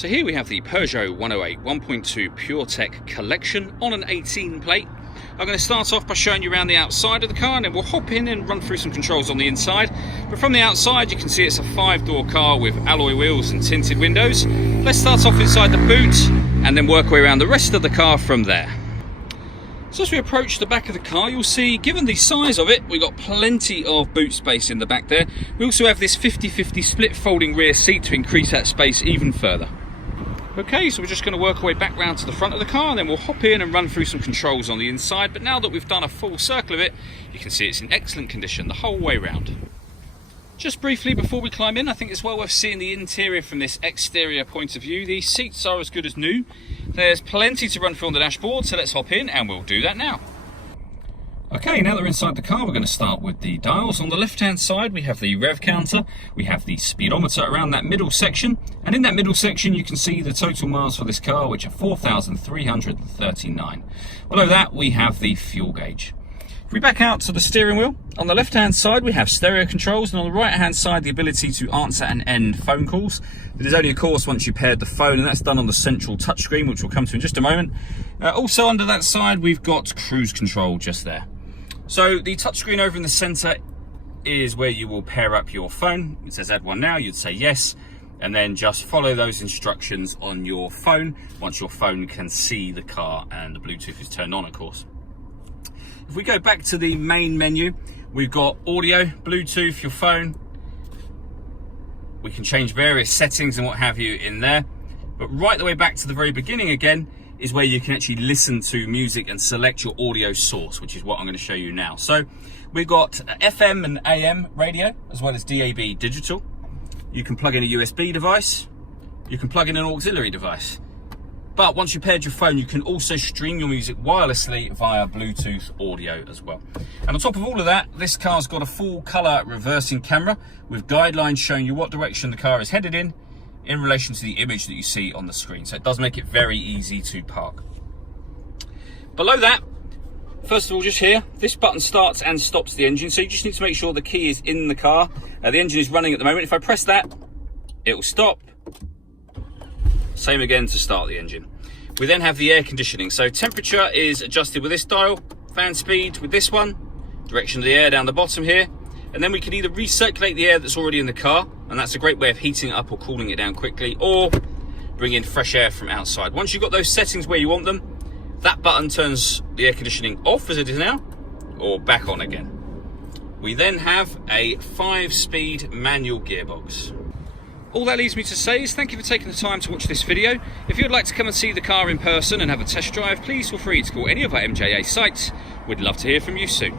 So here we have the Peugeot 108 1.2 PureTech Collection on an 18 plate. I'm going to start off by showing you around the outside of the car, and then we'll hop in and run through some controls on the inside. But from the outside you can see it's a 5-door car with alloy wheels and tinted windows. Let's start off inside the boot and then work our way around the rest of the car from there. So as we approach the back of the car, you'll see, given the size of it, we've got plenty of boot space in the back there. We also have this 50-50 split folding rear seat to increase that space even further. Okay, so we're just going to work our way back round to the front of the car, and then we'll hop in and run through some controls on the inside. But now that we've done a full circle of it, you can see it's in excellent condition the whole way round. Just briefly before we climb in, I think it's well worth seeing the interior from this exterior point of view. The seats are as good as new. There's plenty to run through on the dashboard, so let's hop in and we'll do that now. Okay, now that we're inside the car, we're going to start with the dials. On the left-hand side, we have the rev counter, we have the speedometer around that middle section, and in that middle section you can see the total miles for this car, which are 4,339. Below that, we have the fuel gauge. If we back out to the steering wheel, on the left-hand side we have stereo controls, and on the right-hand side the ability to answer and end phone calls. It is only, of course, once you paired the phone, and that's done on the central touchscreen, which we'll come to in just a moment. Also under that side we've got cruise control just there. So the touchscreen over in the centre is where you will pair up your phone. It says add one now, you'd say yes, and then just follow those instructions on your phone once your phone can see the car and the Bluetooth is turned on, of course. If we go back to the main menu, we've got audio, Bluetooth, your phone. We can change various settings and what have you in there. But right the way back to the very beginning again is where you can actually listen to music and select your audio source, which is what I'm going to show you now. So we've got FM and AM radio, as well as DAB digital. You can plug in a USB device. You can plug in an auxiliary device. But once you've paired your phone, you can also stream your music wirelessly via Bluetooth audio as well. And on top of all of that, this car's got a full colour reversing camera with guidelines showing you what direction the car is headed in relation to the image that you see on the screen. So it does make it very easy to park. Below that, first of all, just here, this button starts and stops the engine. So you just need to make sure the key is in the car. The engine is running at the moment. If I press that, it will stop. Same again to start the engine. We then have the air conditioning. So temperature is adjusted with this dial, fan speed with this one, direction of the air down the bottom here. And then we can either recirculate the air that's already in the car, and that's a great way of heating it up or cooling it down quickly, or bring in fresh air from outside. Once you've got those settings where you want them, that button turns the air conditioning off as it is now, or back on again. We then have a 5-speed manual gearbox. All that leaves me to say is thank you for taking the time to watch this video. If you'd like to come and see the car in person and have a test drive, please feel free to call any of our MJA sites. We'd love to hear from you soon.